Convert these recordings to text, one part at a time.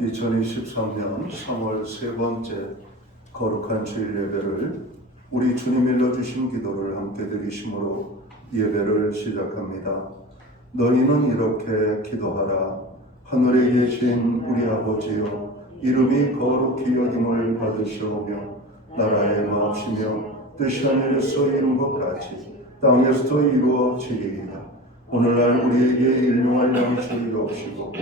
2023년 3월 세 번째 거룩한 주일 예배를 우리 주님 일러주신 기도를 함께 드리심으로 예배를 시작합니다. 너희는 이렇게 기도하라. 하늘에 계신 우리 아버지여, 이름이 거룩히 여김을 받으시오며 나라의 마옵시며 뜻이 하늘에서 이룬 것 같이 땅에서도 이루어지리이다. 오늘날 우리에게 일용할 양식을 주옵시고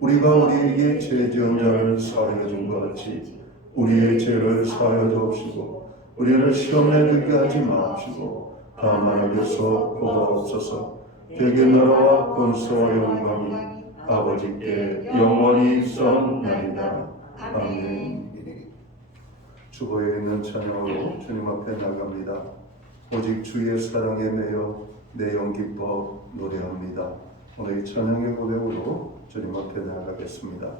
우리가 우리에게 죄 지은 자를 사하여 준 것 같이 우리의 죄를 사하여 주옵시고 우리를 시험에 들게 하지 마옵시고 다만 하옵소서. 구하옵소서. 대개 나라와 권세와 영광이 아버지께 영원히 있사옵나이다. 아멘. 주보에 있는 찬양으로 주님 앞에 나갑니다. 오직 주의 사랑에 매여 내 영 기뻐 노래합니다. 오늘 이 찬양의 고백으로 주님 앞에 나가겠습니다.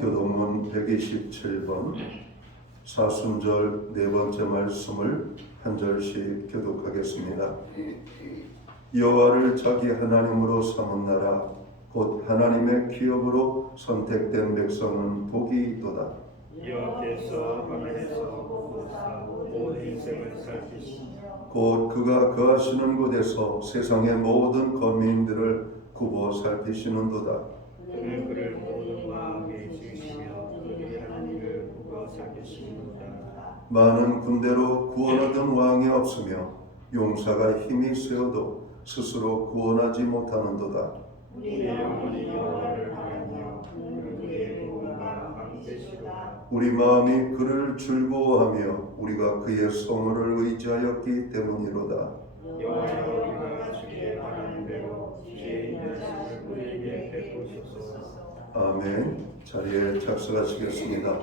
교동문 127번 사순절 네 번째 말씀을 한 절씩 교독하겠습니다. 여호와를 자기 하나님으로 삼은 나라 곧 하나님의 기업으로 선택된 백성은 복이 있도다. 여호와께서 하늘에서 온 인생을 살피시며 곧 그가 거하시는 곳에서 세상의 모든 거민들을 굽어 살피시는도다. 그는 그를 모든 마음에 지으시며 그의 하나님을 굽어 살피시는도다. 많은 군대로 구원 얻은 왕이 없으며 용사가 힘이 세어도 스스로 구원하지 못하는도다. 우리의 영혼이 여호와를 바라며 그의 복음과 함께시로다. 우리 마음이 그를 즐거워하며 우리가 그의 성호를 의지하였기 때문이로다. 여호와여, 우리가 주께 바라는 대로 주의 인자심을 우리에게 베푸소서. 아멘. 자리에 착석하시겠습니다.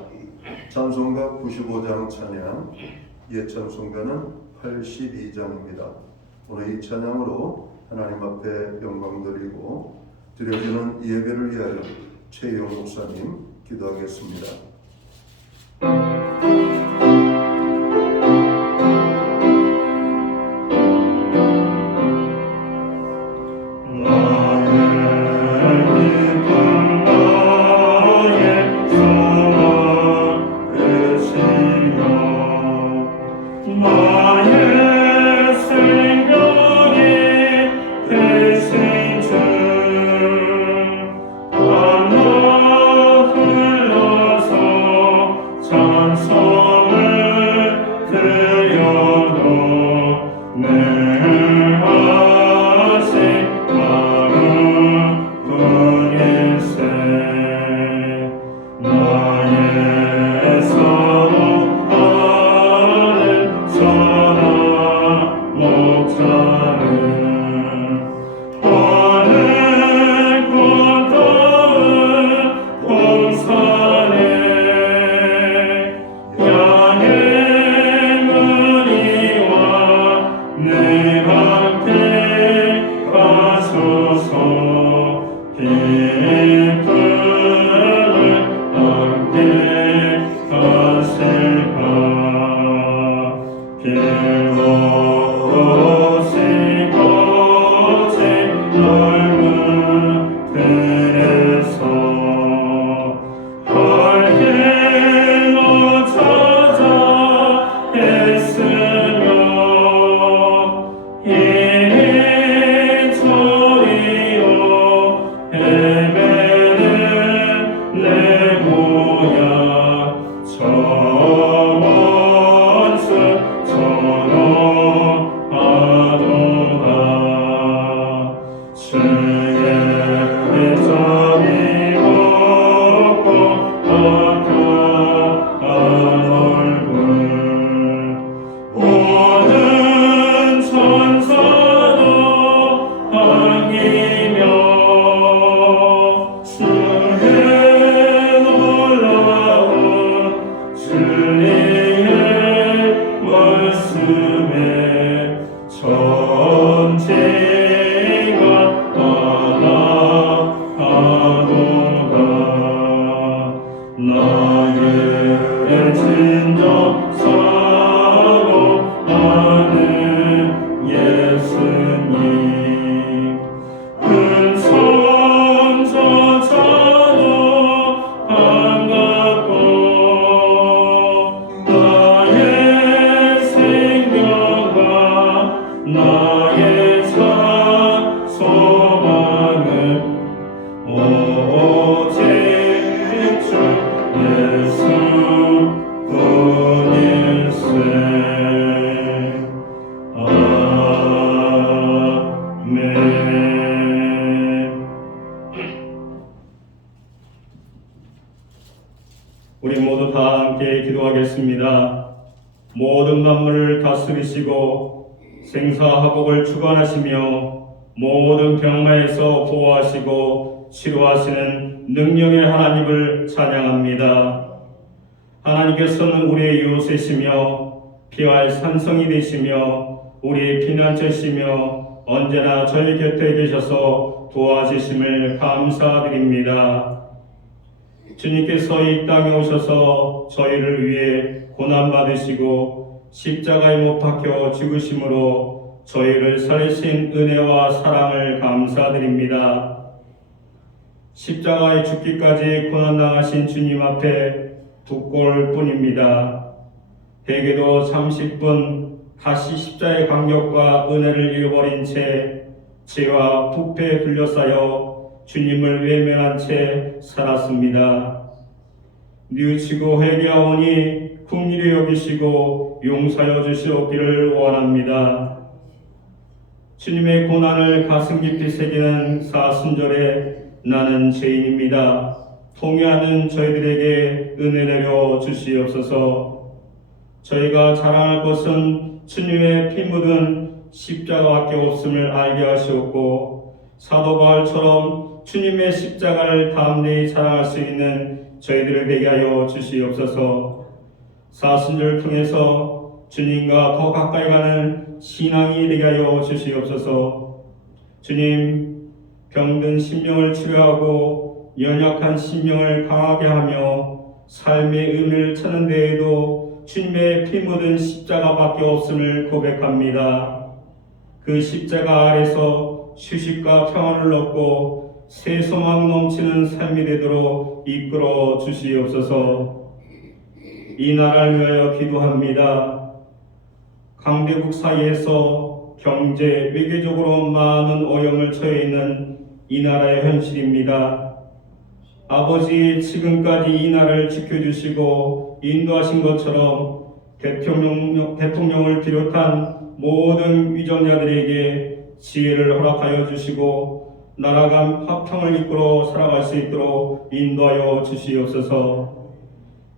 찬송가 95장 찬양, 옛 찬송가는 82장입니다. 오늘 이 찬양으로 하나님 앞에 영광 드리고 드려지는 예배를 위하여 최영 목사님 기도하겠습니다. 찬송을 드려도 내 아직 마음뿐일세. 나의 사모하는 선한 목자는 어느 꽃다운 동산에 양의 무리와 늘 함께 가소서. 기쁨을 함께 가실까. 길고신 곳에 넓은 들에서 헐게로 찾아 애쓰며 이리저리로 헤매는 내 모양 저먼수 선호하도다. 주의 점이 곱고 어떠한 얼굴 모든 천사도 반기며 주의 놀라운 진리의 말씀에 전쟁가 하나하도다. 나의 진정 사모하는 예수님. 은선조차도 반갑고 나의 생명과 나의 소망은 오직 주 예수뿐일세. 아멘. 우리 모두 다 함께 기도하겠습니다. 모든 만물을 다스리시고 생사화복을 주관하시며 모든 병마에서 보호하시고 치료하시는 능력의 하나님을 찬양합니다. 하나님께서는 우리의 요새시며 피할 산성이 되시며 우리의 피난처시며 언제나 저희 곁에 계셔서 도와주심을 감사드립니다. 주님께서 이 땅에 오셔서 저희를 위해 고난받으시고 십자가에 못 박혀 죽으심으로 저희를 살리신 은혜와 사랑을 감사드립니다. 십자가에 죽기까지 고난당하신 주님 앞에 부끄러울 뿐입니다. 대개도 30분 다시 십자의 감격과 은혜를 잃어버린 채 죄와 부패에 둘러싸여 주님을 외면한 채 살았습니다. 뉘우치고 회개하오니 긍휼히 여기시고 용서하여 주시옵기를 원합니다. 주님의 고난을 가슴 깊이 새기는 사순절에 나는 죄인입니다. 통회하는 저희들에게 은혜 내려 주시옵소서. 저희가 자랑할 것은 주님의 피 묻은 십자가밖에 없음을 알게 하시옵고 사도 바울처럼 주님의 십자가를 담대히 자랑할 수 있는 저희들을 되게 하여 주시옵소서. 사순절 통해서 주님과 더 가까이 가는 신앙이 되게 하여 주시옵소서. 주님, 병든 심령을 치료하고 연약한 심령을 강하게 하며 삶의 의미를 찾는 데에도 주님의 피 묻은 십자가밖에 없음을 고백합니다. 그 십자가 아래서 휴식과 평안을 얻고 새 소망 넘치는 삶이 되도록 이끌어 주시옵소서. 이 나라를 위하여 기도합니다. 강대국 사이에서 경제, 외교적으로 많은 어려움을 처해 있는 이 나라의 현실입니다. 아버지 지금까지 이 나라를 지켜주시고 인도하신 것처럼 대통령을 비롯한 모든 위정자들에게 지혜를 허락하여 주시고 나라가 화평을 이끌어 살아갈 수 있도록 인도하여 주시옵소서.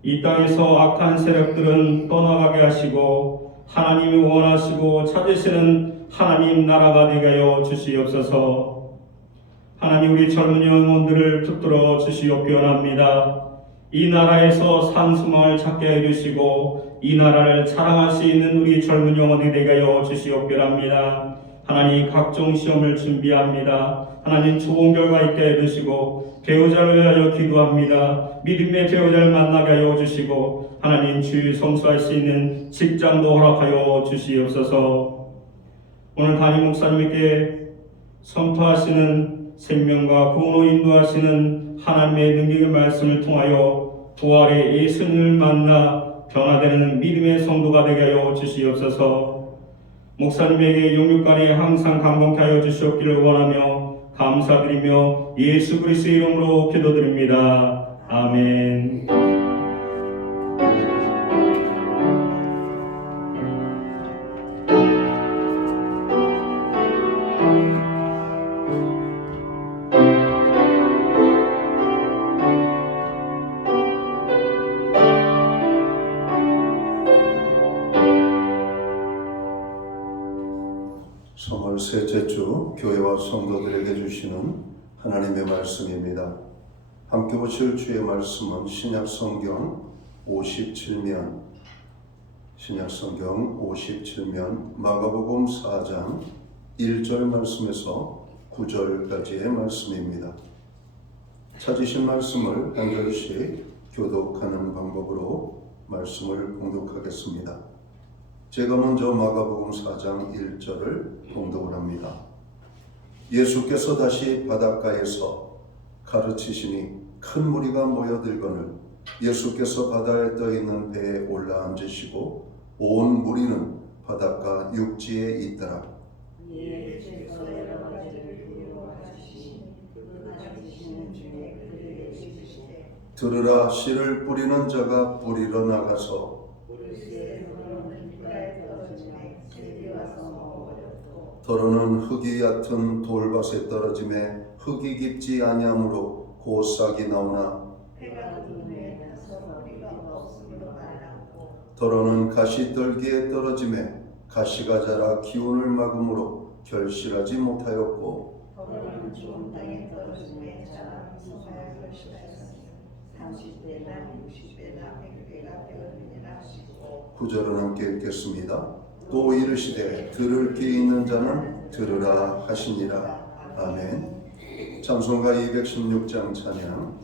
이 땅에서 악한 세력들은 떠나가게 하시고 하나님이 원하시고 찾으시는 하나님 나라가 되게 하여 주시옵소서. 하나님, 우리 젊은 영혼들을 붙들어 주시옵기 원합니다. 이 나라에서 산수망을 찾게 해주시고 이 나라를 자랑할 수 있는 우리 젊은 영혼이 되게 하여 주시옵기 원합니다. 하나님, 각종 시험을 준비합니다. 하나님, 좋은 결과 있게 해주시고 배우자를 위하여 기도합니다. 믿음의 배우자를 만나게 하여 주시고 하나님, 주일 성수할 수 있는 직장도 허락하여 주시옵소서. 오늘 담임 목사님에게 선포하시는 생명과 구원으로 인도하시는 하나님의 능력의 말씀을 통하여 부활의 예수님을 만나 변화되는 믿음의 성도가 되게 하여 주시옵소서. 목사님에게 영육간에 항상 강건케 하여 주시옵기를 원하며 감사드리며 예수 그리스도의 이름으로 기도드립니다. 아멘. 성월 셋째 주 교회와 성도들에게 주시는 하나님의 말씀입니다. 함께 보실 주의 말씀은 신약성경 57면 마가복음 4장 1절 말씀에서 9절까지의 말씀입니다. 찾으신 말씀을 한 절씩 교독하는 방법으로 말씀을 봉독하겠습니다. 제가 먼저 마가복음 4장 1절을 봉독을 합니다. 예수께서 다시 바닷가에서 가르치시니 큰 무리가 모여들거늘 예수께서 바다에 떠있는 배에 올라앉으시고 온 무리는 바닷가 육지에 있더라. 예수께서 여러 가지를 이루어 가르치시니 그 가르치시는 중에 그들에게 이르시되 들으라. 씨를 뿌리는 자가 뿌리러 나가서 더러는 흙이 얕은 돌밭에 떨어짐에 흙이 깊지 아니하므로 곧 싹이 나오나 더러는 가시떨기에 떨어짐에 가시가 자라 기운을 막음으로 결실하지 못하였고 더러는 좋은 땅에 떨어짐에 자라 성하여 결실하였으니 30배나 60배나 100배가 되었느니라 하시고 9절은 함께 읽겠습니다. 또 이르시되 들을 귀 있는 자는 들으라 하시니라. 아멘. 찬송가 216장 찬양,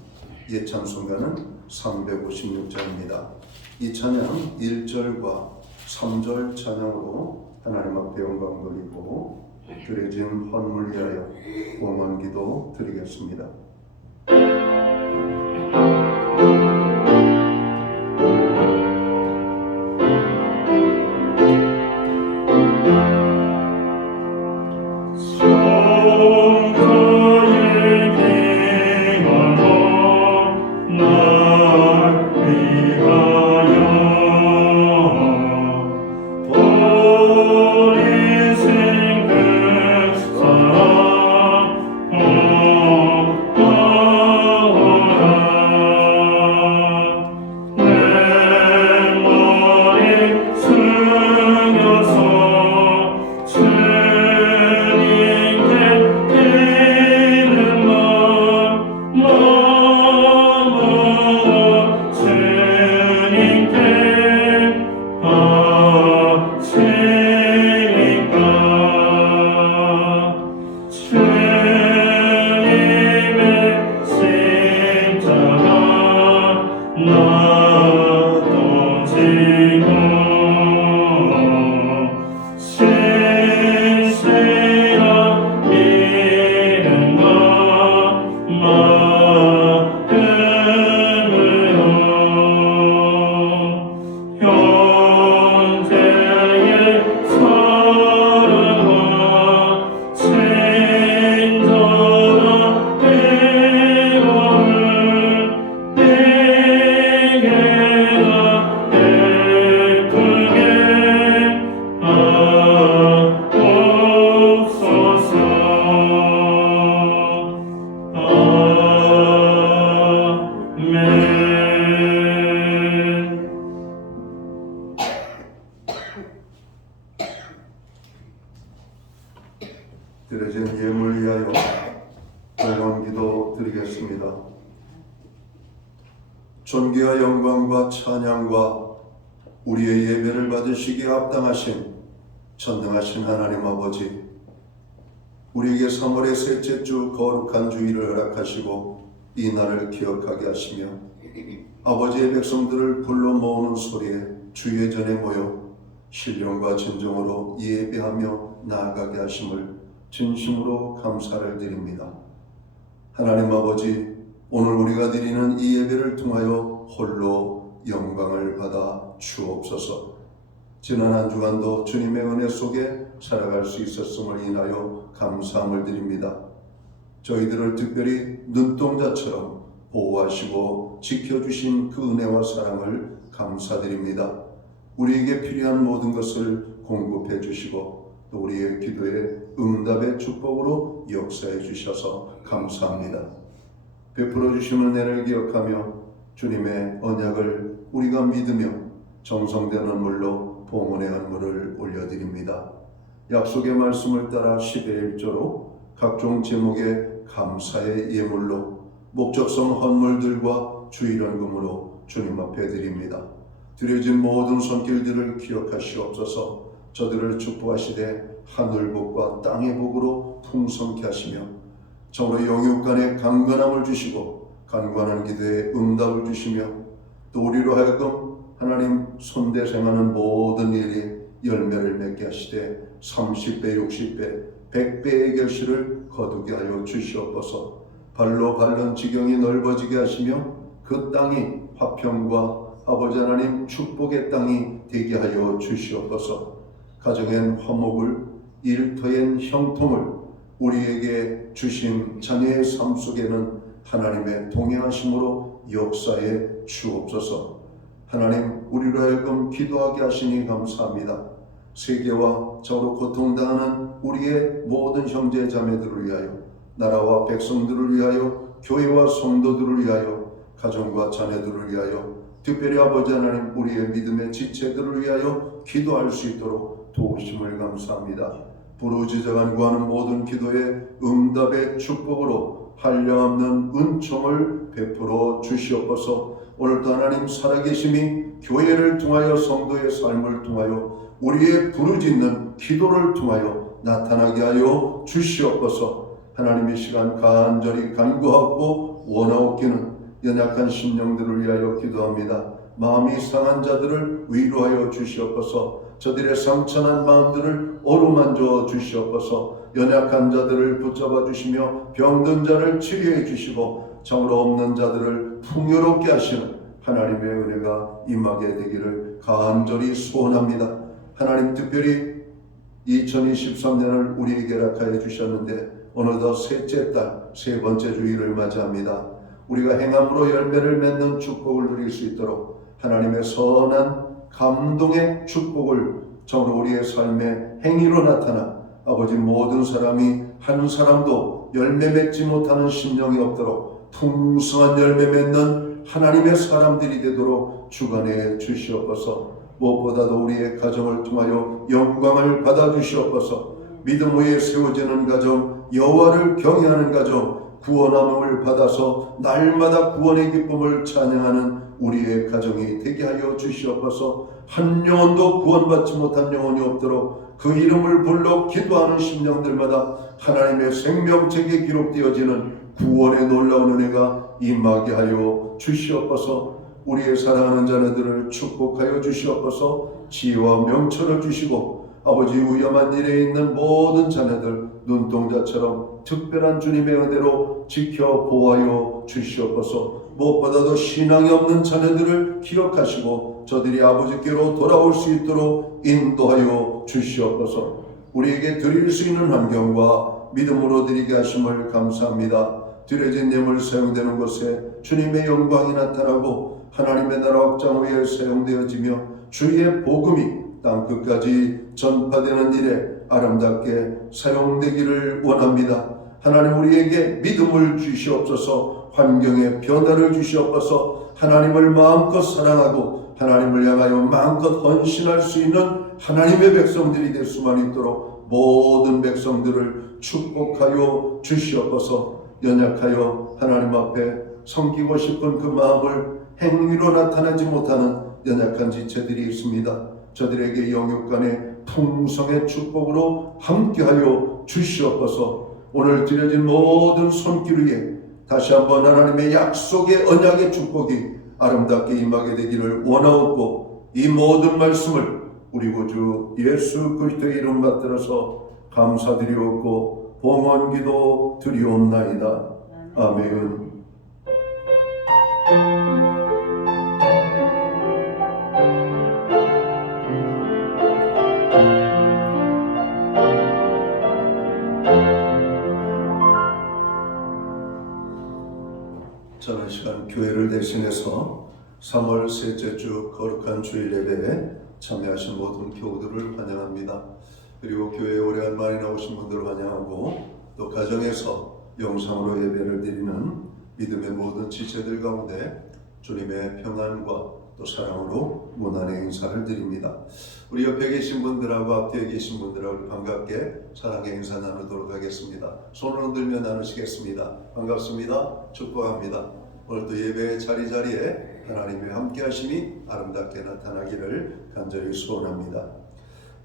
옛 찬송가는 356장입니다. 이 찬양 1절과 3절 찬양으로 하나님 앞에 영광 돌리고 드려진 헌물 위하여 공헌기도 드리겠습니다. 드려진 예물 위하여 결혼 기도 드리겠습니다. 존귀와 영광과 찬양과 우리의 예배를 받으시기에 합당하신 전능하신 하나님 아버지, 우리에게 3월의 셋째 주 거룩한 주일을 허락하시고 이 날을 기억하게 하시며 아버지의 백성들을 불러 모으는 소리에 주의 전에 모여 신령과 진정으로 예배하며 나아가게 하심을 진심으로 감사를 드립니다. 하나님 아버지, 오늘 우리가 드리는 이 예배를 통하여 홀로 영광을 받아 주옵소서. 지난 한 주간도 주님의 은혜 속에 살아갈 수 있었음을 인하여 감사함을 드립니다. 저희들을 특별히 눈동자처럼 보호하시고 지켜주신 그 은혜와 사랑을 감사드립니다. 우리에게 필요한 모든 것을 공급해 주시고 또 우리의 기도에 응답의 축복으로 역사해 주셔서 감사합니다. 베풀어 주신 은혜를 기억하며 주님의 언약을 우리가 믿으며 정성된 헌물로 봉헌의 헌물을 올려드립니다. 약속의 말씀을 따라 10의 1조로 각종 제목의 감사의 예물로 목적성 헌물들과 주일헌금으로 주님 앞에 드립니다. 드려진 모든 손길들을 기억하시옵소서. 저들을 축복하시되 하늘복과 땅의 복으로 풍성케 하시며 정으로 영육간에 강건함을 주시고 간구하는 기도에 응답을 주시며 또 우리로 하여금 하나님 손대생하는 모든 일이 열매를 맺게 하시되 30배, 60배, 100배의 결실을 거두게 하여 주시옵소서. 발로 밟는 지경이 넓어지게 하시며 그 땅이 화평과 아버지 하나님 축복의 땅이 되게 하여 주시옵소서. 가정엔 화목을, 일터엔 형통을, 우리에게 주신 자녀의 삶 속에는 하나님의 동행하심으로 역사해 주옵소서. 하나님, 우리로 하여금 기도하게 하시니 감사합니다. 세계와 저로 고통당하는 우리의 모든 형제 자매들을 위하여, 나라와 백성들을 위하여, 교회와 성도들을 위하여, 가정과 자녀들을 위하여, 특별히 아버지 하나님 우리의 믿음의 지체들을 위하여 기도할 수 있도록 도우심을 감사합니다. 부르짖어간 구하는 모든 기도에 응답의 축복으로 한량없는 은총을 베풀어 주시옵소서. 오늘도 하나님 살아계심이 교회를 통하여 성도의 삶을 통하여 우리의 부르짖는 기도를 통하여 나타나게 하여 주시옵소서. 하나님의 시간 간절히 간구하고 원하옵기는 연약한 심령들을 위하여 기도합니다. 마음이 상한 자들을 위로하여 주시옵소서. 저들의 상처난 마음들을 어루만져 주시옵소서. 연약한 자들을 붙잡아 주시며 병든 자를 치료해 주시고 정으로 없는 자들을 풍요롭게 하시는 하나님의 은혜가 임하게 되기를 간절히 소원합니다. 하나님, 특별히 2023년을 우리에게 허락하여 주셨는데 어느덧 셋째 달 세 번째 주일을 맞이합니다. 우리가 행함으로 열매를 맺는 축복을 누릴 수 있도록 하나님의 선한 감동의 축복을 정으로 우리의 삶의 행위로 나타나 아버지 모든 사람이 한 사람도 열매 맺지 못하는 심령이 없도록 풍성한 열매 맺는 하나님의 사람들이 되도록 주관해 주시옵소서. 무엇보다도 우리의 가정을 통하여 영광을 받아 주시옵소서. 믿음 위에 세워지는 가정, 여호와를 경외하는 가정, 구원함을 받아서 날마다 구원의 기쁨을 찬양하는 우리의 가정이 되게 하여 주시옵소서. 한 영혼도 구원받지 못한 영혼이 없도록 그 이름을 불러 기도하는 심령들마다 하나님의 생명책에 기록되어지는 구원의 놀라운 은혜가 임하게 하여 주시옵소서. 우리의 사랑하는 자녀들을 축복하여 주시옵소서. 지혜와 명철을 주시고 아버지 위험한 일에 있는 모든 자녀들 눈동자처럼 특별한 주님의 은혜로 지켜 보호하여 주시옵소서. 무엇보다도 신앙이 없는 자녀들을 기억하시고 저들이 아버지께로 돌아올 수 있도록 인도하여 주시옵소서. 우리에게 드릴 수 있는 환경과 믿음으로 드리게 하심을 감사합니다. 드려진 예물 사용되는 곳에 주님의 영광이 나타나고 하나님의 나라 확장 위에 사용되어지며 주의 복음이 땅 끝까지 전파되는 일에 아름답게 사용되기를 원합니다. 하나님, 우리에게 믿음을 주시옵소서. 환경에 변화를 주시옵소서. 하나님을 마음껏 사랑하고 하나님을 향하여 마음껏 헌신할 수 있는 하나님의 백성들이 될 수만 있도록 모든 백성들을 축복하여 주시옵소서. 연약하여 하나님 앞에 섬기고 싶은 그 마음을 행위로 나타나지 못하는 연약한 지체들이 있습니다. 저들에게 영육간의 풍성의 축복으로 함께하여 주시옵소서. 오늘 드려진 모든 손길 위에 다시 한번 하나님의 약속의 언약의 축복이 아름답게 임하게 되기를 원하옵고, 이 모든 말씀을 우리 구주 예수 그리스도의 이름 받들어서 감사드리옵고 봉헌기도 드리옵나이다. 아멘. 저는 시간 교회를 대신해서 3월 셋째 주 거룩한 주일 예배에 참여하신 모든 교우들을 환영합니다. 그리고 교회에 오래간만에 나오신 분들을 환영하고, 또 가정에서 영상으로 예배를 드리는 믿음의 모든 지체들 가운데 주님의 평안과 또 사랑으로 문안의 인사를 드립니다. 우리 옆에 계신 분들하고 앞뒤에 계신 분들하고 반갑게 사랑의 인사 나누도록 하겠습니다. 손을 흔들며 나누시겠습니다. 반갑습니다. 축복합니다. 오늘도 예배의 자리자리에 하나님의 함께 하심이 아름답게 나타나기를 간절히 소원합니다.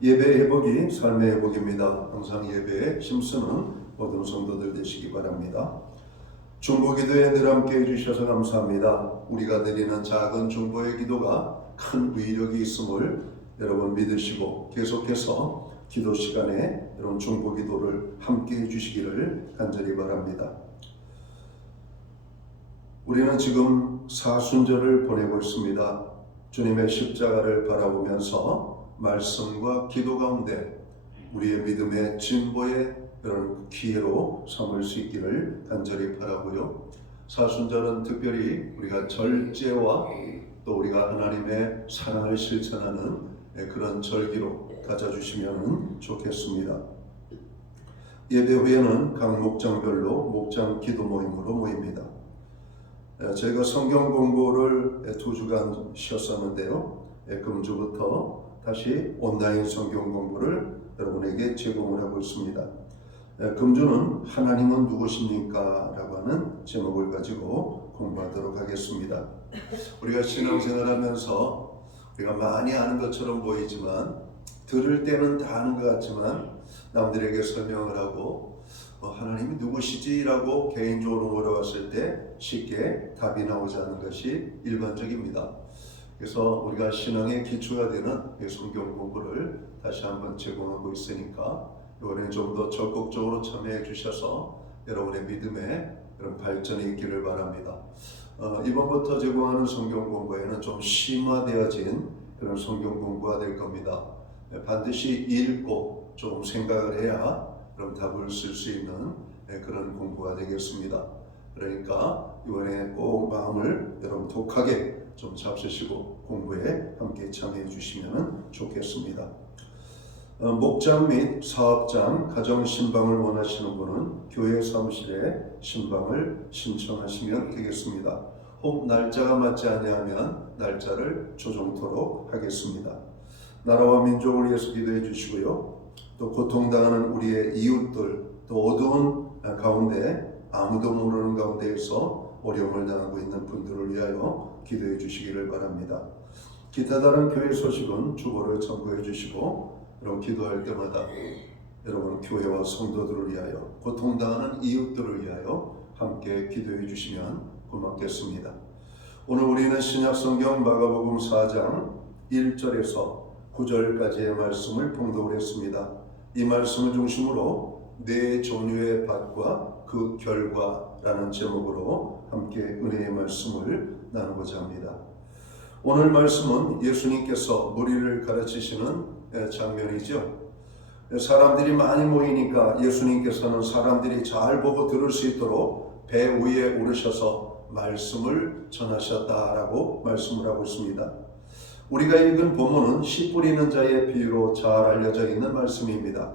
예배의 회복이 삶의 회복입니다. 항상 예배에 힘쓰는 모든 성도들 되시기 바랍니다. 중보기도에 늘 함께 해주셔서 감사합니다. 우리가 드리는 작은 중보의 기도가 큰 위력이 있음을 여러분 믿으시고, 계속해서 기도 시간에 여러분 중보기도를 함께 해주시기를 간절히 바랍니다. 우리는 지금 사순절을 보내고 있습니다. 주님의 십자가를 바라보면서 말씀과 기도 가운데 우리의 믿음의 진보의 그런 기회로 삼을 수 있기를 간절히 바라고요. 사순절은 특별히 우리가 절제와 또 우리가 하나님의 사랑을 실천하는 그런 절기로 가져주시면 좋겠습니다. 예배 후에는 각 목장별로 목장 기도 모임으로 모입니다. 저희가 성경 공부를 2주간 쉬었었는데요. 금주부터 다시 온라인 성경 공부를 여러분에게 제공을 하고 있습니다. 금주는 하나님은 누구십니까? 라고 하는 제목을 가지고 공부하도록 하겠습니다. 우리가 신앙생활하면서 우리가 많이 아는 것처럼 보이지만, 들을 때는 다 아는 것 같지만 남들에게 설명을 하고 하나님이 누구시지? 라고 개인적으로 물어봤을 때 쉽게 답이 나오지 않는 것이 일반적입니다. 그래서 우리가 신앙의 기초가 되는 성경 공부를 다시 한번 제공하고 있으니까 이번에 좀 더 적극적으로 참여해 주셔서 여러분의 믿음에 그런 발전이 있기를 바랍니다. 이번부터 제공하는 성경 공부에는 좀 심화되어진 그런 성경 공부가 될 겁니다. 반드시 읽고 좀 생각을 해야 그럼 답을 쓸 수 있는 그런 공부가 되겠습니다. 그러니까 이번에 꼭 마음을 여러분 독하게 좀 잡수시고 공부에 함께 참여해 주시면 좋겠습니다. 목장 및 사업장, 가정 신방을 원하시는 분은 교회 사무실에 신방을 신청하시면 되겠습니다. 혹 날짜가 맞지 아니하면 날짜를 조정토록 하겠습니다. 나라와 민족을 위해서 기도해 주시고요. 또 고통당하는 우리의 이웃들, 또 어두운 가운데 아무도 모르는 가운데에서 어려움을 당하고 있는 분들을 위하여 기도해 주시기를 바랍니다. 기타 다른 교회 소식은 주보를 참고해 주시고, 여러분 기도할 때마다 여러분 교회와 성도들을 위하여, 고통당하는 이웃들을 위하여 함께 기도해 주시면 고맙겠습니다. 오늘 우리는 신약성경 마가복음 4장 1절에서 9절까지의 말씀을 봉독을 했습니다. 이 말씀을 중심으로 네 종류의 밭과 그 결과라는 제목으로 함께 은혜의 말씀을 나누고자 합니다. 오늘 말씀은 예수님께서 무리를 가르치시는 장면이죠. 사람들이 많이 모이니까 예수님께서는 사람들이 잘 보고 들을 수 있도록 배 위에 오르셔서 말씀을 전하셨다라고 말씀을 하고 있습니다. 우리가 읽은 본문은 씨 뿌리는 자의 비유로 잘 알려져 있는 말씀입니다.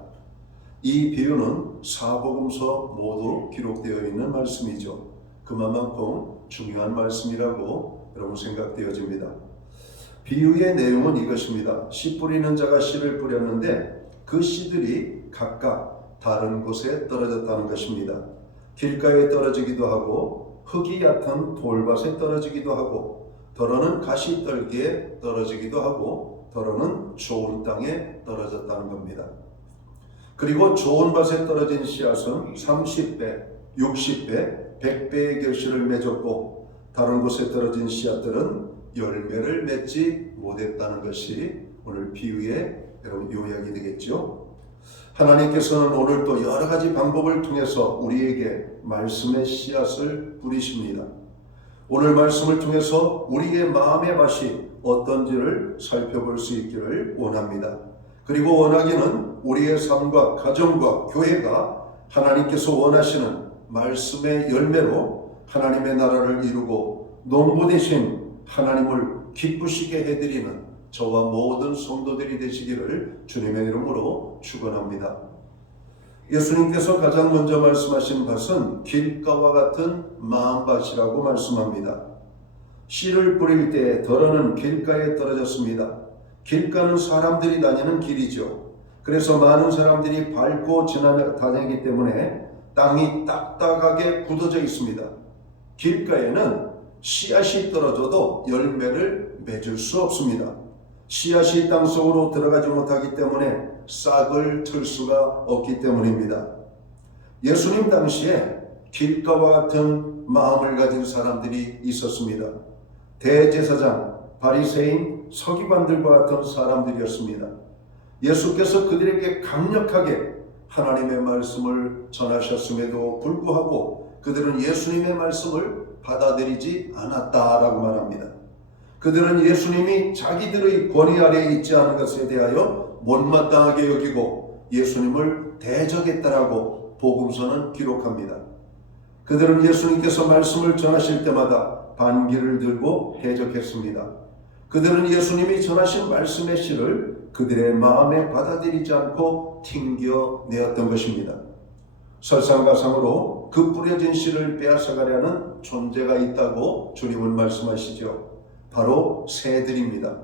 이 비유는 사복음서 모두 기록되어 있는 말씀이죠. 그만큼 중요한 말씀이라고 여러분 생각되어집니다. 비유의 내용은 이것입니다. 씨 뿌리는 자가 씨를 뿌렸는데 그 씨들이 각각 다른 곳에 떨어졌다는 것입니다. 길가에 떨어지기도 하고 흙이 얕은 돌밭에 떨어지기도 하고 더러는 가시떨기에 떨어지기도 하고 더러는 좋은 땅에 떨어졌다는 겁니다. 그리고 좋은 밭에 떨어진 씨앗은 30배, 60배, 100배의 결실을 맺었고 다른 곳에 떨어진 씨앗들은 열매를 맺지 못했다는 것이 오늘 비유의 여러분 요약이 되겠죠. 하나님께서는 오늘 또 여러 가지 방법을 통해서 우리에게 말씀의 씨앗을 뿌리십니다. 오늘 말씀을 통해서 우리의 마음의 밭이 어떤지를 살펴볼 수 있기를 원합니다. 그리고 원하기는 우리의 삶과 가정과 교회가 하나님께서 원하시는 말씀의 열매로 하나님의 나라를 이루고 농부 되신 하나님을 기쁘시게 해드리는 저와 모든 성도들이 되시기를 주님의 이름으로 축원합니다. 예수님께서 가장 먼저 말씀하신 밭은 길가와 같은 마음밭이라고 말씀합니다. 씨를 뿌릴 때 덜어는 길가에 떨어졌습니다. 길가는 사람들이 다니는 길이죠. 그래서 많은 사람들이 밟고 다니기 때문에 땅이 딱딱하게 굳어져 있습니다. 길가에는 씨앗이 떨어져도 열매를 맺을 수 없습니다. 씨앗이 땅속으로 들어가지 못하기 때문에 싹을 틀 수가 없기 때문입니다. 예수님 당시에 길가와 같은 마음을 가진 사람들이 있었습니다. 대제사장, 바리새인, 서기관들과 같은 사람들이었습니다. 예수께서 그들에게 강력하게 하나님의 말씀을 전하셨음에도 불구하고 그들은 예수님의 말씀을 받아들이지 않았다라고 말합니다. 그들은 예수님이 자기들의 권위 아래에 있지 않은 것에 대하여 못마땅하게 여기고 예수님을 대적했다라고 복음서는 기록합니다. 그들은 예수님께서 말씀을 전하실 때마다 반기를 들고 대적했습니다. 그들은 예수님이 전하신 말씀의 씨를 그들의 마음에 받아들이지 않고 튕겨내었던 것입니다. 설상가상으로 그 뿌려진 씨를 빼앗아가려는 존재가 있다고 주님은 말씀하시죠. 바로 새들입니다.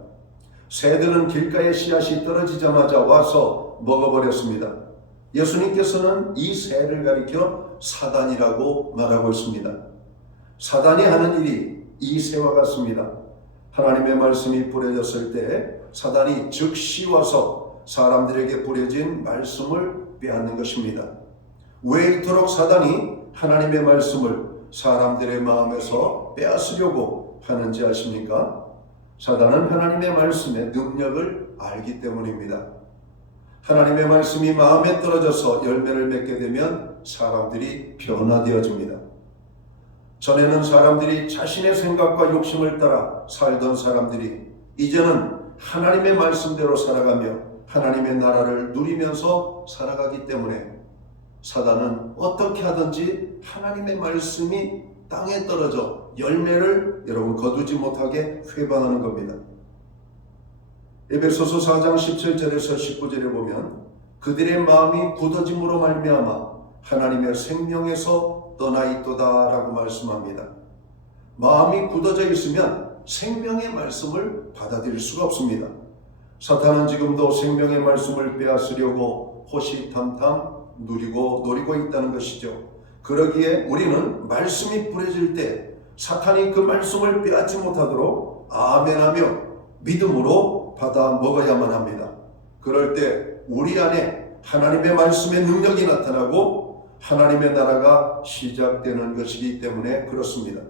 새들은 길가에 씨앗이 떨어지자마자 와서 먹어버렸습니다. 예수님께서는 이 새를 가리켜 사단이라고 말하고 있습니다. 사단이 하는 일이 이 새와 같습니다. 하나님의 말씀이 뿌려졌을 때 사단이 즉시 와서 사람들에게 뿌려진 말씀을 빼앗는 것입니다. 왜 이토록 사단이 하나님의 말씀을 사람들의 마음에서 빼앗으려고 하는지 아십니까? 사단은 하나님의 말씀의 능력을 알기 때문입니다. 하나님의 말씀이 마음에 떨어져서 열매를 맺게 되면 사람들이 변화되어집니다. 전에는 사람들이 자신의 생각과 욕심을 따라 살던 사람들이 이제는 하나님의 말씀대로 살아가며 하나님의 나라를 누리면서 살아가기 때문에 사단은 어떻게 하든지 하나님의 말씀이 땅에 떨어져 열매를 여러분 거두지 못하게 회방하는 겁니다. 에베소서 4장 17절에서 19절에 보면 그들의 마음이 굳어짐으로 말미암아 하나님의 생명에서 떠나 있도다라고 말씀합니다. 마음이 굳어져 있으면 생명의 말씀을 받아들일 수가 없습니다. 사탄은 지금도 생명의 말씀을 빼앗으려고 호시탐탐 노리고 있다는 것이죠. 그러기에 우리는 말씀이 뿌려질 때 사탄이 그 말씀을 빼앗지 못하도록 아멘하며 믿음으로 받아 먹어야만 합니다. 그럴 때 우리 안에 하나님의 말씀의 능력이 나타나고 하나님의 나라가 시작되는 것이기 때문에 그렇습니다.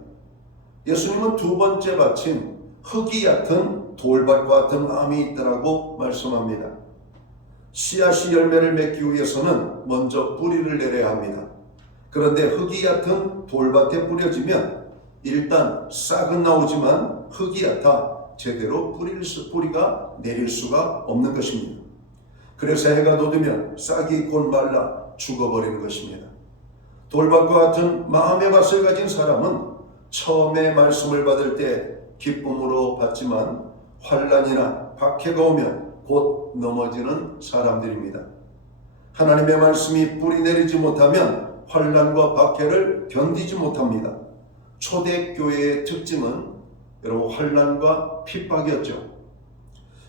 예수님은 두 번째 밭인 흙이 얕은 돌밭과 같은 마음이 있다라고 말씀합니다. 씨앗이 열매를 맺기 위해서는 먼저 뿌리를 내려야 합니다. 그런데 흙이 얕은 돌밭에 뿌려지면 일단 싹은 나오지만 흙이 얕아 제대로 뿌리가 내릴 수가 없는 것입니다. 그래서 해가 돋으면 싹이 곧 말라 죽어버리는 것입니다. 돌밭과 같은 마음의 밭을 가진 사람은 처음에 말씀을 받을 때 기쁨으로 받지만 환난이나 박해가 오면 곧 넘어지는 사람들입니다. 하나님의 말씀이 뿌리 내리지 못하면 환난과 박해를 견디지 못합니다. 초대교회의 특징은 여러분 환난과 핍박이었죠.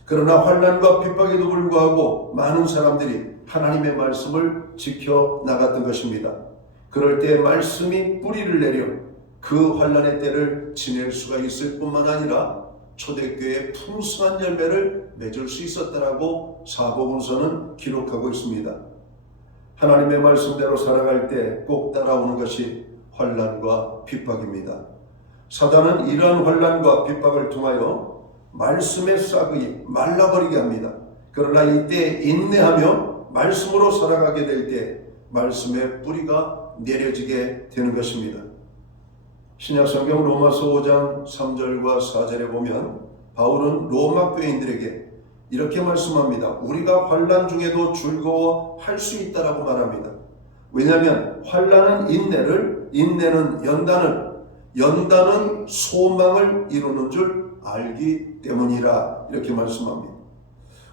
그러나 환난과 핍박에도 불구하고 많은 사람들이 하나님의 말씀을 지켜 나갔던 것입니다. 그럴 때 말씀이 뿌리를 내려 그 환난의 때를 지낼 수가 있을 뿐만 아니라 초대교회의 풍성한 열매를 맺을 수 있었다라고 사복음서는 기록하고 있습니다. 하나님의 말씀대로 살아갈 때 꼭 따라오는 것이 환난과 핍박입니다. 사단은 이러한 환난과 핍박을 통하여 말씀의 싹이 말라버리게 합니다. 그러나 이때 인내하며 말씀으로 살아가게 될 때 말씀의 뿌리가 내려지게 되는 것입니다. 신약성경 로마서 5장 3절과 4절에 보면 바울은 로마 교인들에게 이렇게 말씀합니다. 우리가 환난 중에도 즐거워할 수 있다라고 말합니다. 왜냐하면 환난은 인내를, 인내는 연단은 소망을 이루는 줄 알기 때문이라 이렇게 말씀합니다.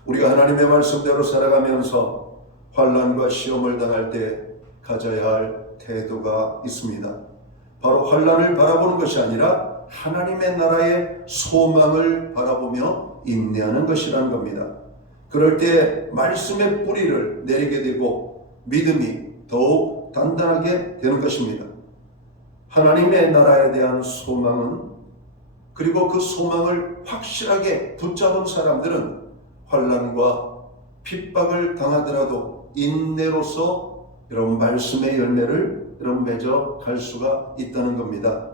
우리가 하나님의 말씀대로 살아가면서 환난과 시험을 당할 때 가져야 할 태도가 있습니다. 바로 환난을 바라보는 것이 아니라 하나님의 나라의 소망을 바라보며 인내하는 것이라는 겁니다. 그럴 때 말씀의 뿌리를 내리게 되고 믿음이 더욱 단단하게 되는 것입니다. 하나님의 나라에 대한 소망은, 그리고 그 소망을 확실하게 붙잡은 사람들은 환난과 핍박을 당하더라도 인내로서 여러분 말씀의 열매를 여러분 맺어 갈 수가 있다는 겁니다.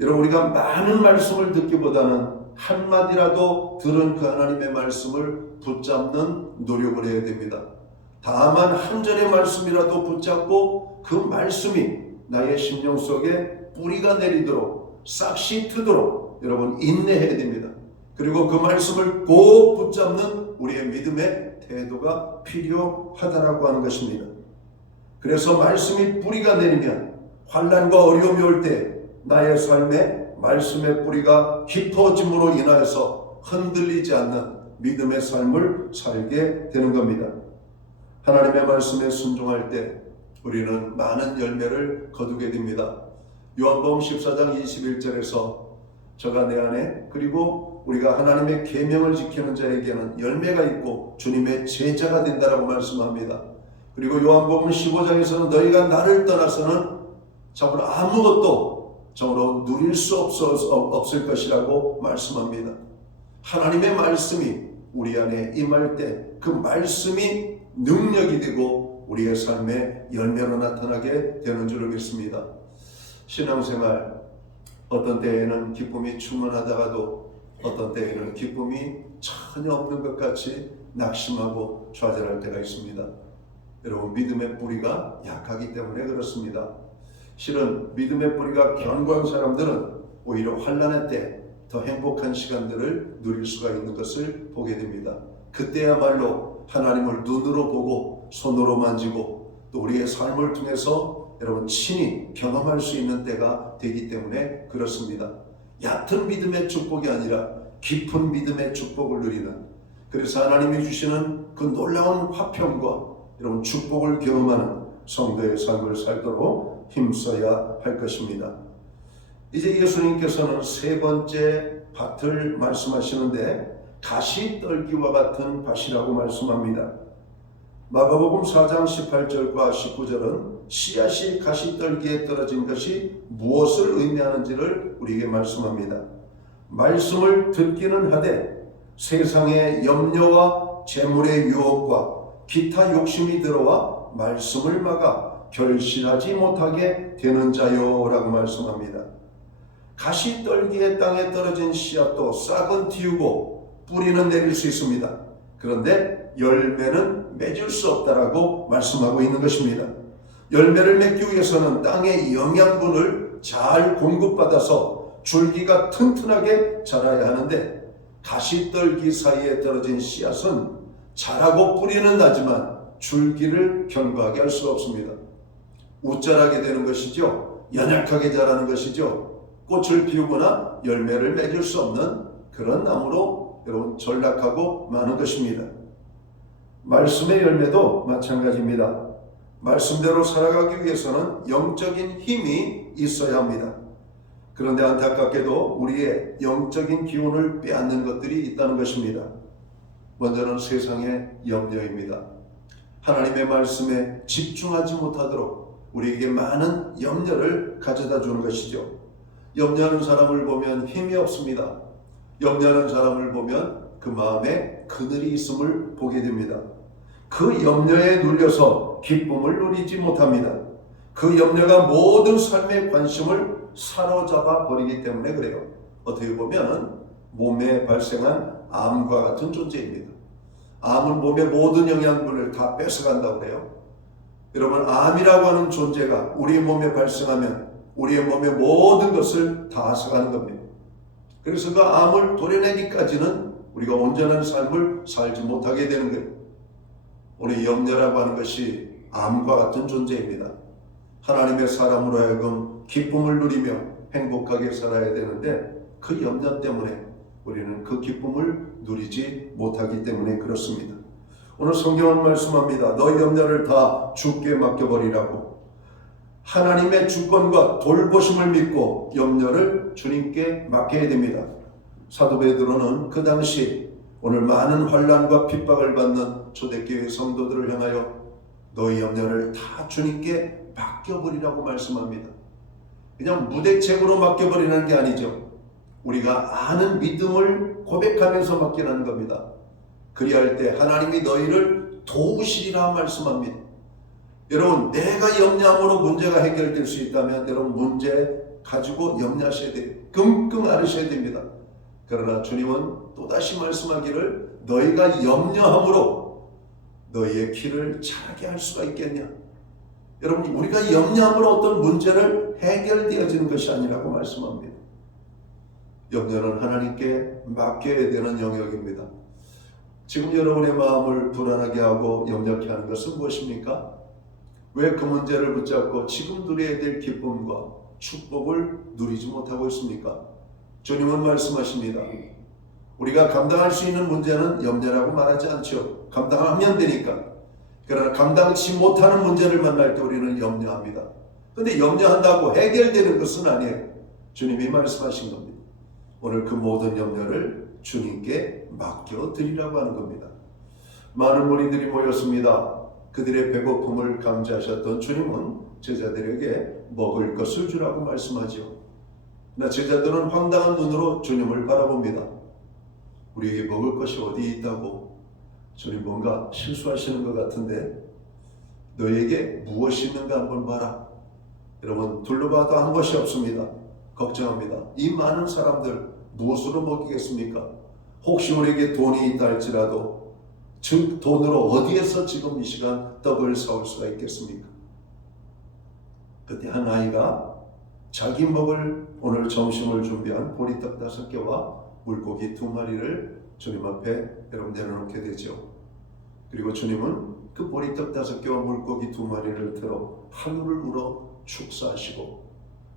여러분 우리가 많은 말씀을 듣기보다는 한마디라도 들은 그 하나님의 말씀을 붙잡는 노력을 해야 됩니다. 다만 한 절의 말씀이라도 붙잡고 그 말씀이 나의 심령 속에 뿌리가 내리도록 싹이 트도록 여러분 인내해야 됩니다. 그리고 그 말씀을 꼭 붙잡는 우리의 믿음의 태도가 필요하다라고 하는 것입니다. 그래서 말씀이 뿌리가 내리면 환난과 어려움이 올 때 나의 삶에 말씀의 뿌리가 깊어짐으로 인하여서 흔들리지 않는 믿음의 삶을 살게 되는 겁니다. 하나님의 말씀에 순종할 때 우리는 많은 열매를 거두게 됩니다. 요한복음 14장 21절에서 저가 내 안에, 그리고 우리가 하나님의 계명을 지키는 자에게는 열매가 있고 주님의 제자가 된다라고 말씀합니다. 그리고 요한복음 15장에서는 너희가 나를 떠나서는 참으로 아무것도 참으로 누릴 수 없을 것이라고 말씀합니다. 하나님의 말씀이 우리 안에 임할 때 그 말씀이 능력이 되고 우리의 삶의 열매로 나타나게 되는 줄을 믿습니다. 신앙생활 어떤 때에는 기쁨이 충만하다가도 어떤 때에는 기쁨이 전혀 없는 것 같이 낙심하고 좌절할 때가 있습니다. 여러분 믿음의 뿌리가 약하기 때문에 그렇습니다. 실은 믿음의 뿌리가 견고한 사람들은 오히려 환난의 때 더 행복한 시간들을 누릴 수가 있는 것을 보게 됩니다. 그때야말로 하나님을 눈으로 보고 손으로 만지고 또 우리의 삶을 통해서 여러분 친히 경험할 수 있는 때가 되기 때문에 그렇습니다. 얕은 믿음의 축복이 아니라 깊은 믿음의 축복을 누리는, 그래서 하나님이 주시는 그 놀라운 화평과 여러분 축복을 경험하는 성도의 삶을 살도록 힘써야 할 것입니다. 이제 예수님께서는 세 번째 밭을 말씀하시는데 가시떨기와 같은 밭이라고 말씀합니다. 마가복음 4장 18절과 19절은 씨앗이 가시떨기에 떨어진 것이 무엇을 의미하는지를 우리에게 말씀합니다. 말씀을 듣기는 하되 세상의 염려와 재물의 유혹과 기타 욕심이 들어와 말씀을 막아 결실하지 못하게 되는 자요 라고 말씀합니다. 가시떨기의 땅에 떨어진 씨앗도 싹은 틔우고 뿌리는 내릴 수 있습니다. 그런데 열매는 맺을 수 없다라고 말씀하고 있는 것입니다. 열매를 맺기 위해서는 땅의 영양분을 잘 공급받아서 줄기가 튼튼하게 자라야 하는데 가시떨기 사이에 떨어진 씨앗은 자라고 뿌리는 나지만 줄기를 견고하게 할 수가 없습니다. 웃자라게 되는 것이죠. 연약하게 자라는 것이죠. 꽃을 피우거나 열매를 맺을 수 없는 그런 나무로 여러분 전락하고 마는 것입니다. 말씀의 열매도 마찬가지입니다. 말씀대로 살아가기 위해서는 영적인 힘이 있어야 합니다. 그런데 안타깝게도 우리의 영적인 기운을 빼앗는 것들이 있다는 것입니다. 먼저는 세상의 염려입니다. 하나님의 말씀에 집중하지 못하도록 우리에게 많은 염려를 가져다 주는 것이죠. 염려하는 사람을 보면 힘이 없습니다. 염려하는 사람을 보면 그 마음에 그늘이 있음을 보게 됩니다. 그 염려에 눌려서 기쁨을 누리지 못합니다. 그 염려가 모든 삶의 관심을 사로잡아 버리기 때문에 그래요. 어떻게 보면 몸에 발생한 암과 같은 존재입니다. 암은 몸의 모든 영양분을 다 뺏어간다고 해요. 여러분, 암이라고 하는 존재가 우리 몸에 발생하면 우리의 몸의 모든 것을 다 앗아가는 겁니다. 그래서 그 암을 도려내기까지는 우리가 온전한 삶을 살지 못하게 되는 거예요. 오늘 염려라고 하는 것이 암과 같은 존재입니다. 하나님의 사람으로 하여금 기쁨을 누리며 행복하게 살아야 되는데 그 염려 때문에 우리는 그 기쁨을 누리지 못하기 때문에 그렇습니다. 오늘 성경은 말씀합니다. 너희 염려를 다 주께 맡겨버리라고. 하나님의 주권과 돌보심을 믿고 염려를 주님께 맡겨야 됩니다. 사도 베드로는 그 당시 오늘 많은 환난과 핍박을 받는 초대교회 성도들을 향하여 너희 염려를 다 주님께 맡겨버리라고 말씀합니다. 그냥 무대책으로 맡겨버리는 게 아니죠. 우리가 아는 믿음을 고백하면서 맡기라는 겁니다. 그리할 때 하나님이 너희를 도우시리라 말씀합니다. 여러분, 내가 염려함으로 문제가 해결될 수 있다면 여러분 문제 가지고 염려하셔야 돼요. 끙끙 앓으셔야 됩니다. 그러나 주님은 또다시 말씀하기를 너희가 염려함으로 너희의 길을 자라게 할 수가 있겠냐. 여러분, 우리가 염려함으로 어떤 문제를 해결되어지는 것이 아니라고 말씀합니다. 염려는 하나님께 맡겨야 되는 영역입니다. 지금 여러분의 마음을 불안하게 하고 염려케 하는 것은 무엇입니까? 왜 그 문제를 붙잡고 지금 누려야 될 기쁨과 축복을 누리지 못하고 있습니까? 주님은 말씀하십니다. 우리가 감당할 수 있는 문제는 염려라고 말하지 않죠. 감당하면 되니까. 그러나 감당치 못하는 문제를 만날 때 우리는 염려합니다. 그런데 염려한다고 해결되는 것은 아니에요. 주님이 말씀하신 겁니다. 오늘 그 모든 염려를 주님께 맡겨드리라고 하는 겁니다. 많은 무리들이 모였습니다. 그들의 배고픔을 감지하셨던 주님은 제자들에게 먹을 것을 주라고 말씀하죠. 그러나 제자들은 황당한 눈으로 주님을 바라봅니다. 우리에게 먹을 것이 어디 있다고? 주님 뭔가 실수하시는 것 같은데 너에게 무엇이 있는가 한번 봐라. 여러분, 둘러봐도 한 것이 없습니다. 걱정합니다. 이 많은 사람들 무엇으로 먹이겠습니까? 혹시 우리에게 돈이 있다 할지라도 즉 돈으로 어디에서 지금 이 시간 떡을 사올 수가 있겠습니까? 그때 한 아이가 자기 먹을 오늘 점심을 준비한 보리떡 5개와 물고기 2마리를 주님 앞에 여러분 내려놓게 되죠. 그리고 주님은 그 보리떡 5개와 물고기 2마리를 들어 하루를 울어 축사하시고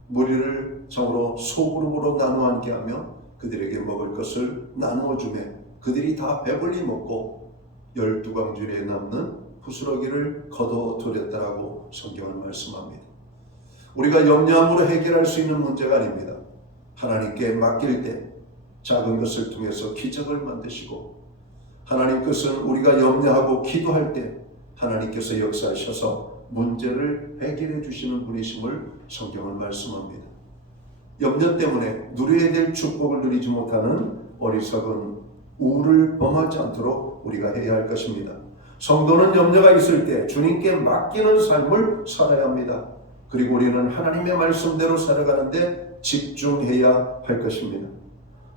무리를 정으로 소그룹으로 나누어 앉게 하며 그들에게 먹을 것을 나누어 주며 그들이 다 배불리 먹고 12광주리에 남는 부스러기를 거둬들였다라고 성경은 말씀합니다. 우리가 염려함으로 해결할 수 있는 문제가 아닙니다. 하나님께 맡길 때 작은 것을 통해서 기적을 만드시고 하나님 것은 우리가 염려하고 기도할 때 하나님께서 역사하셔서 문제를 해결해 주시는 분이심을 성경은 말씀합니다. 염려 때문에 누려야 될 축복을 누리지 못하는 어리석은 우를 범하지 않도록 우리가 해야 할 것입니다. 성도는 염려가 있을 때 주님께 맡기는 삶을 살아야 합니다. 그리고 우리는 하나님의 말씀대로 살아가는데 집중해야 할 것입니다.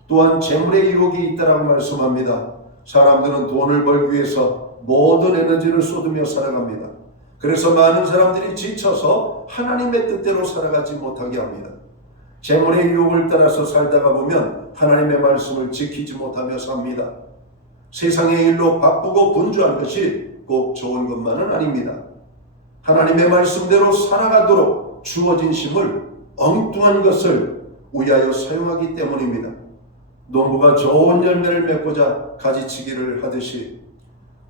또한 재물의 유혹이 있다라고 말씀합니다. 사람들은 돈을 벌기 위해서 모든 에너지를 쏟으며 살아갑니다. 그래서 많은 사람들이 지쳐서 하나님의 뜻대로 살아가지 못하게 합니다. 재물의 유혹을 따라서 살다가 보면 하나님의 말씀을 지키지 못하며 삽니다. 세상의 일로 바쁘고 분주한 것이 꼭 좋은 것만은 아닙니다. 하나님의 말씀대로 살아가도록 주어진 힘을 엉뚱한 것을 위하여 사용하기 때문입니다. 농부가 좋은 열매를 맺고자 가지치기를 하듯이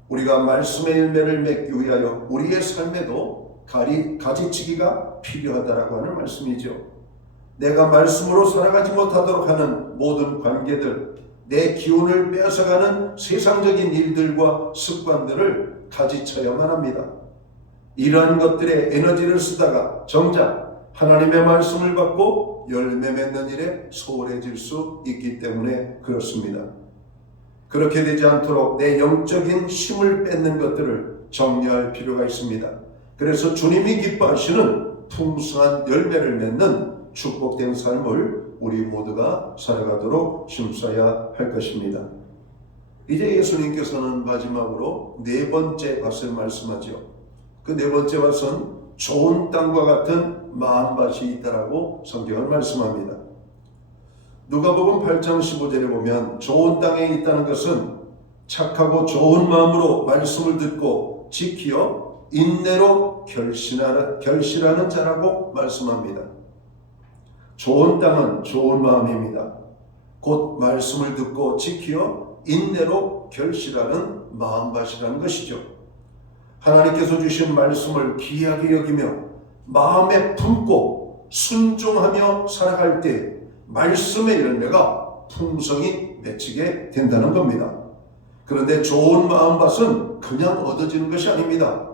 우리가 말씀의 열매를 맺기 위하여 우리의 삶에도 가지치기가 필요하다라고 하는 말씀이죠. 내가 말씀으로 살아가지 못하도록 하는 모든 관계들, 내 기운을 뺏어가는 세상적인 일들과 습관들을 가지쳐야만 합니다. 이러한 것들에 에너지를 쓰다가 정작 하나님의 말씀을 받고 열매 맺는 일에 소홀해질 수 있기 때문에 그렇습니다. 그렇게 되지 않도록 내 영적인 힘을 뺏는 것들을 정리할 필요가 있습니다. 그래서 주님이 기뻐하시는 풍성한 열매를 맺는 축복된 삶을 우리 모두가 살아가도록 힘써야 할 것입니다. 이제 예수님께서는 마지막으로 네 번째 밭을 말씀하죠. 그 네 번째 밭은 좋은 땅과 같은 마음밭이 있다라고 성경은 말씀합니다. 누가복음 8장 15절에 보면 좋은 땅에 있다는 것은 착하고 좋은 마음으로 말씀을 듣고 지키어 인내로 결실하는 자라고 말씀합니다. 좋은 땅은 좋은 마음입니다. 곧 말씀을 듣고 지키어 인내로 결실하는 마음밭이라는 것이죠. 하나님께서 주신 말씀을 귀하게 여기며 마음에 품고 순종하며 살아갈 때 말씀의 열매가 풍성히 맺히게 된다는 겁니다. 그런데 좋은 마음밭은 그냥 얻어지는 것이 아닙니다.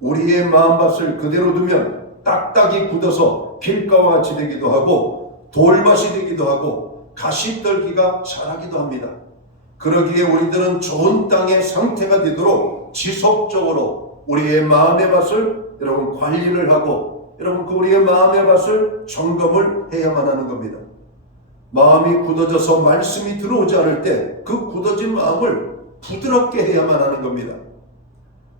우리의 마음밭을 그대로 두면 딱딱이 굳어서 필가와 같이 되기도 하고 돌밭이 되기도 하고 가시떨기가 자라기도 합니다. 그러기에 우리들은 좋은 땅의 상태가 되도록 지속적으로 우리의 마음의 밭을 여러분 관리를 하고 여러분 그 우리의 마음의 밭을 점검을 해야만 하는 겁니다. 마음이 굳어져서 말씀이 들어오지 않을 때 그 굳어진 마음을 부드럽게 해야만 하는 겁니다.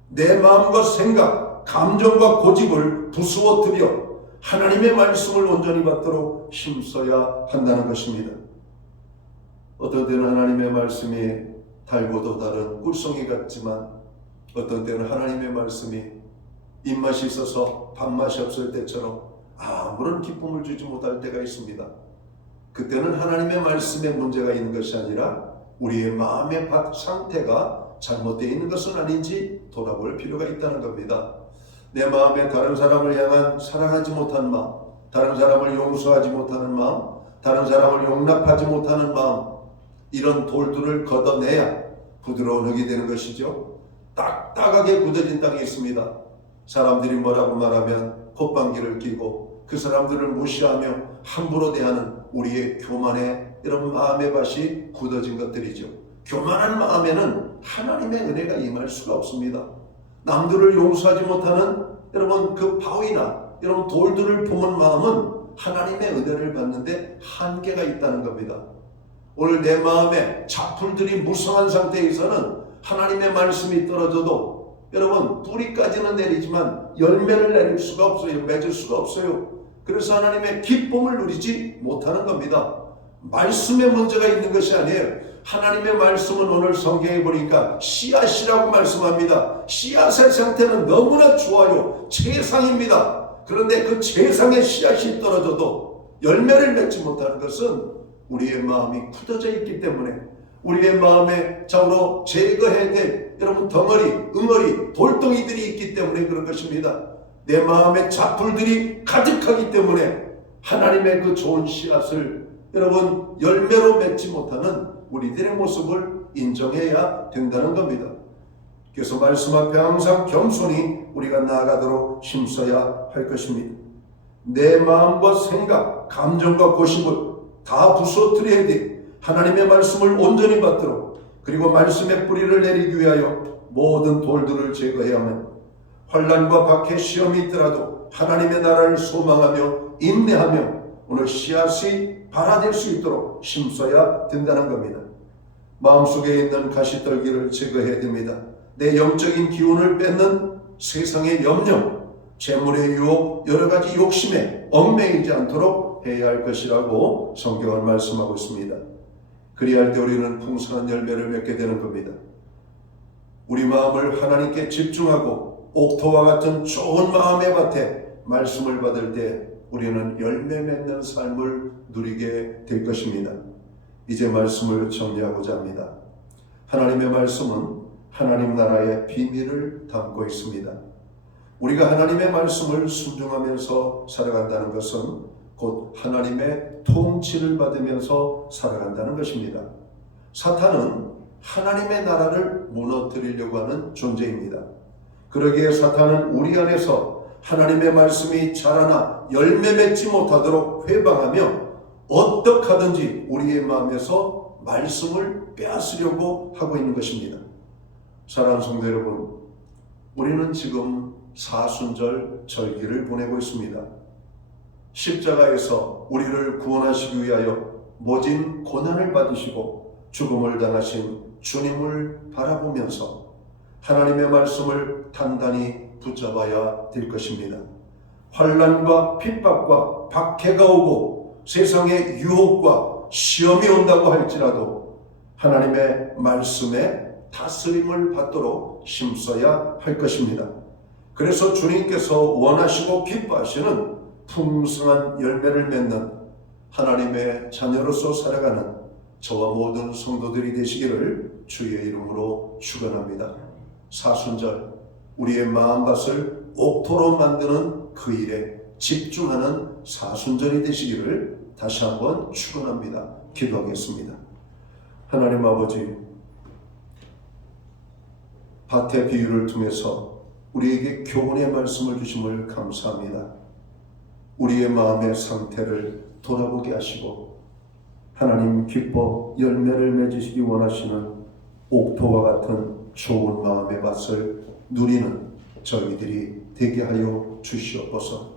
내 마음과 생각, 감정과 고집을 부수어뜨려 하나님의 말씀을 온전히 받도록 힘써야 한다는 것입니다. 어떤 때는 하나님의 말씀이 달고도 다른 꿀송이 같지만 어떤 때는 하나님의 말씀이 입맛이 있어서 밥맛이 없을 때처럼 아무런 기쁨을 주지 못할 때가 있습니다. 그때는 하나님의 말씀에 문제가 있는 것이 아니라 우리의 마음의 상태가 잘못되어 있는 것은 아닌지 돌아볼 필요가 있다는 겁니다. 내 마음에 다른 사람을 향한 사랑하지 못한 마음, 다른 사람을 용서하지 못하는 마음, 다른 사람을 용납하지 못하는 마음, 이런 돌들을 걷어내야 부드러운 흙이 되는 것이죠. 딱딱하게 굳어진 땅이 있습니다. 사람들이 뭐라고 말하면 콧방귀를 뀌고 그 사람들을 무시하며 함부로 대하는 우리의 교만의 이런 마음의 밭이 굳어진 것들이죠. 교만한 마음에는 하나님의 은혜가 임할 수가 없습니다. 남들을 용서하지 못하는 여러분 그 바위나 여러분 돌들을 품은 마음은 하나님의 은혜를 받는데 한계가 있다는 겁니다. 오늘 내 마음에 잡풀들이 무성한 상태에서는 하나님의 말씀이 떨어져도 여러분 뿌리까지는 내리지만 열매를 내릴 수가 없어요. 맺을 수가 없어요. 그래서 하나님의 기쁨을 누리지 못하는 겁니다. 말씀에 문제가 있는 것이 아니에요. 하나님의 말씀은 오늘 성경에 보니까 씨앗이라고 말씀합니다. 씨앗의 상태는 너무나 좋아요. 최상입니다. 그런데 그 최상의 씨앗이 떨어져도 열매를 맺지 못하는 것은 우리의 마음이 굳어져 있기 때문에 우리의 마음에 자우로 제거해야 될 여러분 덩어리, 응어리, 돌덩이들이 있기 때문에 그런 것입니다. 내 마음에 잡풀들이 가득하기 때문에 하나님의 그 좋은 씨앗을 여러분 열매로 맺지 못하는 우리들의 모습을 인정해야 된다는 겁니다. 그래서 말씀 앞에 항상 겸손히 우리가 나아가도록 힘써야 할 것입니다. 내 마음과 생각, 감정과 고심을 다 부수어뜨려야 돼. 하나님의 말씀을 온전히 받도록 그리고 말씀의 뿌리를 내리기 위하여 모든 돌들을 제거해야만 환난과 박해 시험이 있더라도 하나님의 나라를 소망하며 인내하며 오늘 씨앗이 발아될 수 있도록 힘써야 된다는 겁니다. 마음속에 있는 가시떨기를 제거해야 됩니다. 내 영적인 기운을 뺏는 세상의 염려, 재물의 유혹, 여러 가지 욕심에 얽매이지 않도록 해야 할 것이라고 성경은 말씀하고 있습니다. 그리할 때 우리는 풍성한 열매를 맺게 되는 겁니다. 우리 마음을 하나님께 집중하고 옥토와 같은 좋은 마음의 밭에 말씀을 받을 때 우리는 열매 맺는 삶을 누리게 될 것입니다. 이제 말씀을 정리하고자 합니다. 하나님의 말씀은 하나님 나라의 비밀을 담고 있습니다. 우리가 하나님의 말씀을 순종하면서 살아간다는 것은 곧 하나님의 통치를 받으면서 살아간다는 것입니다. 사탄은 하나님의 나라를 무너뜨리려고 하는 존재입니다. 그러기에 사탄은 우리 안에서 하나님의 말씀이 자라나 열매 맺지 못하도록 회방하며 어떻게 하든지 우리의 마음에서 말씀을 빼앗으려고 하고 있는 것입니다. 사랑하는 성도 여러분, 우리는 지금 사순절 절기를 보내고 있습니다. 십자가에서 우리를 구원하시기 위하여 모진 고난을 받으시고 죽음을 당하신 주님을 바라보면서 하나님의 말씀을 단단히 붙잡아야 될 것입니다. 환난과 핍박과 박해가 오고 세상의 유혹과 시험이 온다고 할지라도 하나님의 말씀에 다스림을 받도록 힘써야 할 것입니다. 그래서 주님께서 원하시고 기뻐하시는 풍성한 열매를 맺는 하나님의 자녀로서 살아가는 저와 모든 성도들이 되시기를 주의 이름으로 축원합니다. 사순절, 우리의 마음밭을 옥토로 만드는 그 일에 집중하는 사순절이 되시기를 다시 한번 축원합니다. 기도하겠습니다. 하나님 아버지, 밭의 비유를 통해서 우리에게 교훈의 말씀을 주심을 감사합니다. 우리의 마음의 상태를 돌아보게 하시고 하나님 기뻐 열매를 맺으시기 원하시는 옥토와 같은 좋은 마음의 밭을 누리는 저희들이 되게 하여 주시옵소서.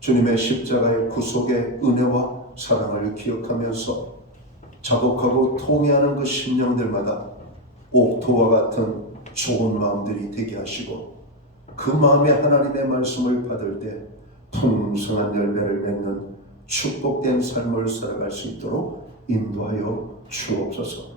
주님의 십자가의 구속의 은혜와 사랑을 기억하면서 자복하고 통회하는 그 심령들마다 옥토와 같은 좋은 마음들이 되게 하시고 그 마음에 하나님의 말씀을 받을 때 풍성한 열매를 맺는 축복된 삶을 살아갈 수 있도록 인도하여 주옵소서.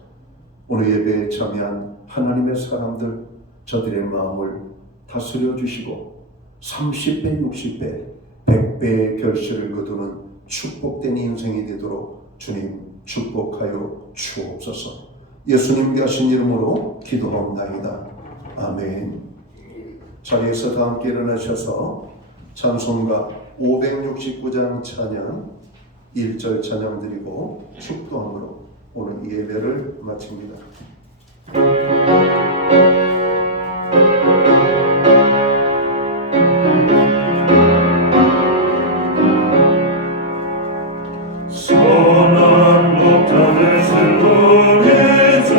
오늘 예배에 참여한 하나님의 사람들, 저들의 마음을 다스려 주시고 30배, 60배, 100배의 결실을 거두는 축복된 인생이 되도록 주님 축복하여 주옵소서. 예수님께 하신 이름으로 기도하옵나이다. 아멘. 자리에서 다 함께 일어나셔서 찬송가 569장 찬양 1절 찬양 드리고 축도함으로 오늘 이 예배를 마칩니다. 선한 목자를 슬로게 주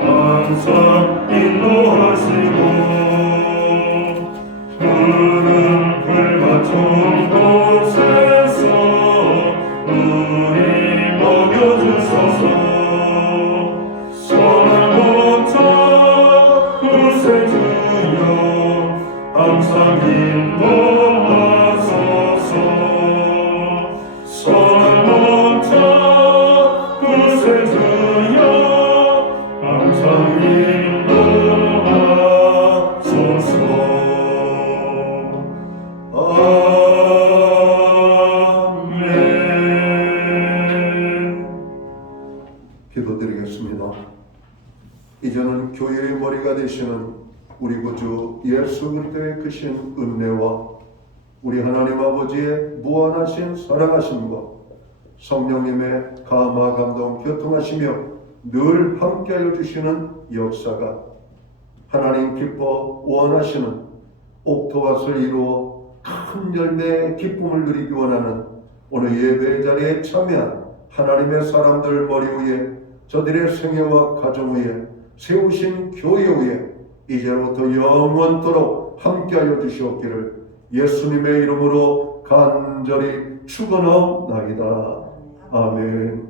항상 인도하시고 푸른 풀과 좋은 곳에서 우리 먹여주소서. 선한 목자 구세주여 항상 인도하소서. 선한 목자 구세주여 항상 인도하소서. 아멘. 기도드리겠습니다. 이제는 교회의 머리가 되시는 우리 구주 예수 그리스도의 크신 은혜와 우리 하나님 아버지의 무한하신 사랑하심과 성령님의 감화 감동 교통하시며 늘 함께하여 주시는 역사가 하나님 기뻐 원하시는 옥토밭을 이루어 큰 열매의 기쁨을 누리기 원하는 오늘 예배 자리에 참여한 하나님의 사람들 머리 위에 저들의 생애와 가정 위에 세우신 교회 위에 이제부터 영원토록 함께하여 주시옵기를 예수님의 이름으로 간절히 축원하옵나이다. 아멘.